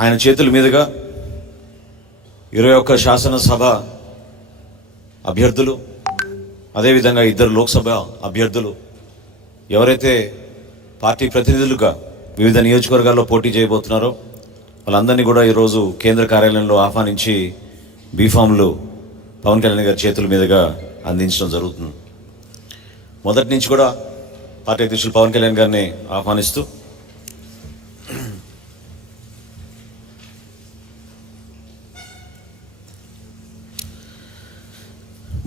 ఆయన చేతుల మీదుగా 21 శాసనసభ అభ్యర్థులు, అదేవిధంగా 2 లోక్సభ అభ్యర్థులు ఎవరైతే పార్టీ ప్రతినిధులుగా వివిధ నియోజకవర్గాల్లో పోటీ చేయబోతున్నారో వాళ్ళందరినీ కూడా ఈరోజు కేంద్ర కార్యాలయంలో ఆహ్వానించి బీఫామ్లు పవన్ కళ్యాణ్ గారి చేతుల మీదుగా అందించడం జరుగుతుంది. మొదటి నుంచి కూడా పార్టీ అధ్యక్షులు పవన్ కళ్యాణ్ గారిని ఆహ్వానిస్తూ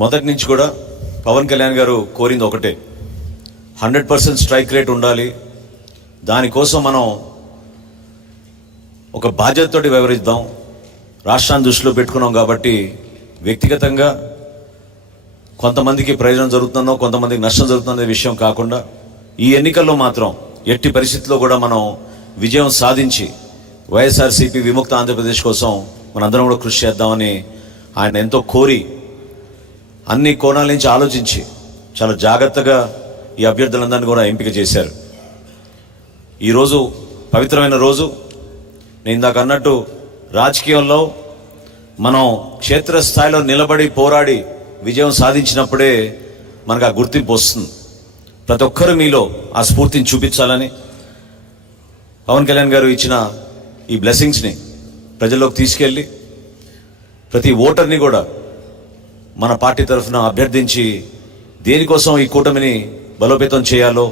మొదటి నుంచి కూడా పవన్ కళ్యాణ్ గారు కోరింది ఒకటే, 100% స్ట్రైక్ రేట్ ఉండాలి. దానికోసం మనం ఒక బాధ్యతతోటి వ్యవహరిద్దాం. రాష్ట్రాన్ని దృష్టిలో పెట్టుకున్నాం కాబట్టి వ్యక్తిగతంగా కొంతమందికి ప్రయోజనం జరుగుతుందో కొంతమందికి నష్టం జరుగుతుందనే విషయం కాకుండా ఈ ఎన్నికల్లో మాత్రం ఎట్టి పరిస్థితుల్లో కూడా మనం విజయం సాధించి వైఎస్ఆర్సీపీ విముక్త ఆంధ్రప్రదేశ్ కోసం మనందరం కూడా కృషి చేద్దామని ఆయన ఎంతో కోరి అన్ని కోణాల నుంచి ఆలోచించి చాలా జాగ్రత్తగా ఈ అభ్యర్థులందరినీ కూడా ఎంపిక చేశారు. ఈరోజు పవిత్రమైన రోజు. నేను ఇందాక అన్నట్టు రాజకీయంలో మనం క్షేత్రస్థాయిలో నిలబడి పోరాడి విజయం సాధించినప్పుడే మనకు ఆ గుర్తింపు వస్తుంది. ప్రతి ఒక్కరు మీలో ఆ స్ఫూర్తిని చూపించాలని పవన్ కళ్యాణ్ గారు ఇచ్చిన ఈ బ్లెస్సింగ్స్ని ప్రజల్లోకి తీసుకెళ్ళి ప్రతి ఓటర్ని కూడా మన పార్టీ తరఫున అభ్యర్థించి దేనికోసం ఈ కూటమిని బలోపేతం చేయాలో,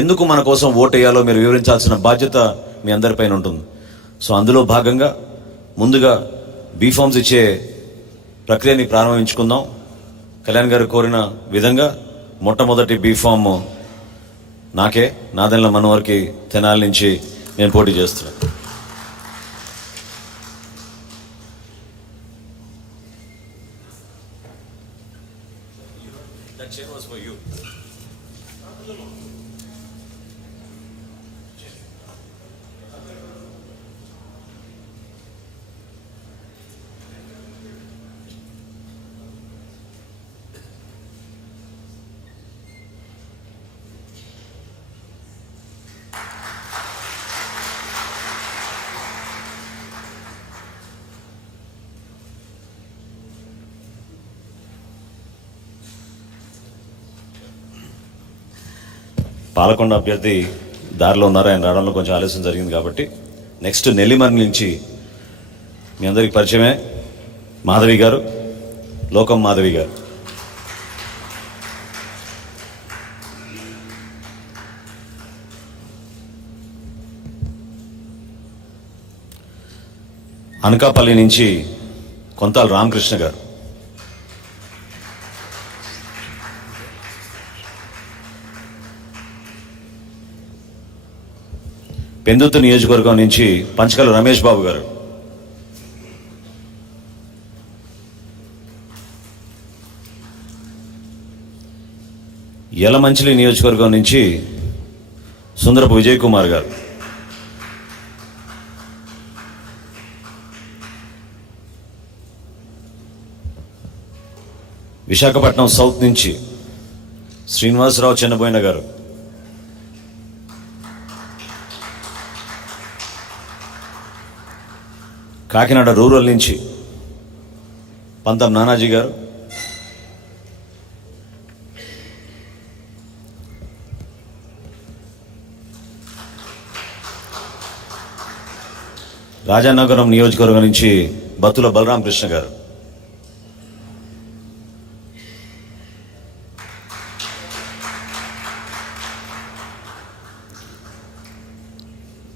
ఎందుకు మన కోసం ఓటేయాలో మీరు వివరించాల్సిన బాధ్యత మీ అందరిపైన ఉంటుంది. సో అందులో భాగంగా ముందుగా బీఫామ్స్ ఇచ్చే ప్రక్రియని ప్రారంభించుకుందాం. కళ్యాణ్ గారు కోరిన విధంగా మొట్టమొదటి బీఫామ్ నాకే, నాదెండ్ల మనోహర్కి తెనాలి నుంచి నేను పోటీ చేస్తున్నాను. That chair was for you. Palakonda అభ్యర్థి దారిలో ఉన్నారు. ఆయన రావడంలో కొంచెం ఆలస్యం జరిగింది కాబట్టి నెక్స్ట్ నెల్లిమర్ నుంచి మీ అందరికి పరిచయమే మాధవి గారు, లోకం మాధవి గారు. అనకాపల్లి నుంచి కొంతాల రామకృష్ణ గారు. పెందుతు నియోజకవర్గం నుంచి పంచకల రమేష్ బాబు గారు. యలమంచిలి నియోజకవర్గం నుంచి సుందరపు విజయ్ కుమార్ గారు. విశాఖపట్నం సౌత్ నుంచి శ్రీనివాసరావు చెన్నబోయిన గారు. కాకినాడ రూరల్ నుంచి పంతం నానాజీ గారు. రాజానగరం నియోజకవర్గం నుంచి బత్తుల బలరామకృష్ణ గారు.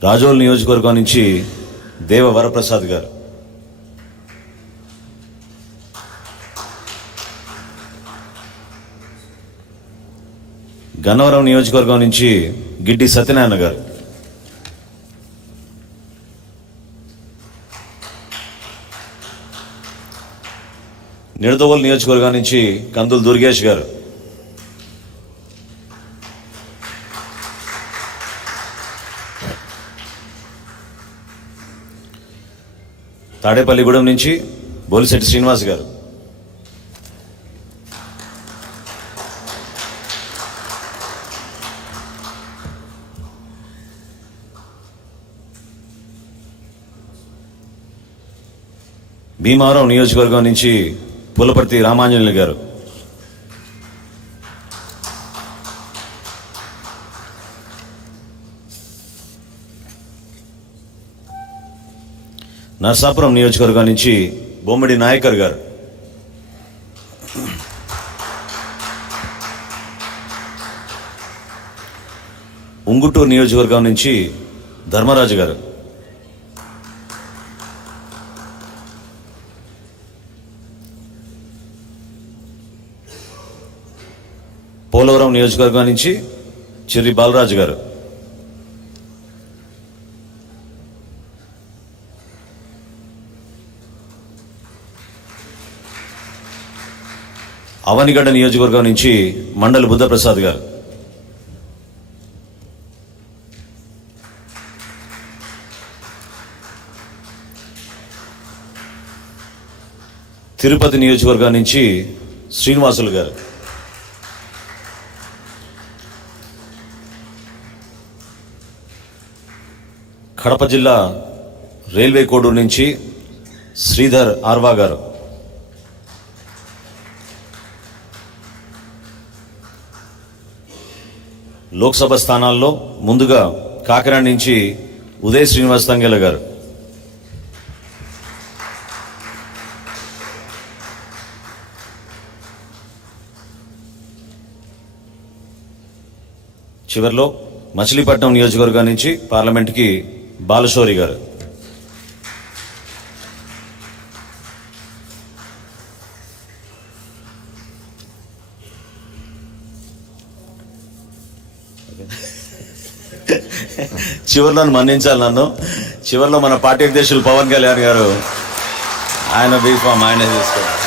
రాజోల్ నియోజకవర్గం నుంచి దేవ వరప్రసాద్ గారు. గన్నవరం నియోజకవర్గం నుంచి గిడ్డి సత్యనారాయణ గారు. నిడదవోలు నియోజకవర్గం నుంచి కందులు దుర్గేష్ గారు. తాడేపల్లిగూడెం నుంచి బోలిశెట్టి శ్రీనివాస్ గారు. భీమవరం నియోజకవర్గం నుంచి పులపర్తి రామాంజనేయులు గారు, నర్సాపురం నియోజకవర్గం నుంచి బొమ్మిడి నాయకర్ గారు, ఉంగుటూరు నియోజకవర్గం నుంచి ధర్మరాజు గారు, పోలవరం నియోజకవర్గం నుంచి చిర్రి బాలరాజు గారు, అవనిగడ్డ నియోజకవర్గం నుంచి మండలి బుద్ధప్రసాద్ గారు, తిరుపతి నియోజకవర్గం నుంచి శ్రీనివాసులు గారు, కడప జిల్లా రైల్వే కోడూరు నుంచి శ్రీధర్ ఆర్వా గారు, లోక్సభ స్థానాల్లో ముందుగా కాకినాడ నుంచి ఉదయ్ శ్రీనివాస్ తంగేల గారు, చివరిలో మచిలీపట్నం నియోజకవర్గం నుంచి పార్లమెంట్కి బాలశౌరి గారు. చివరిలో మన్నించాలి నన్ను. చివరిలో మన పార్టీ అధ్యక్షులు పవన్ కళ్యాణ్ గారు, ఆయన బీఫామ్ ఆయన తీసుకోవాలి.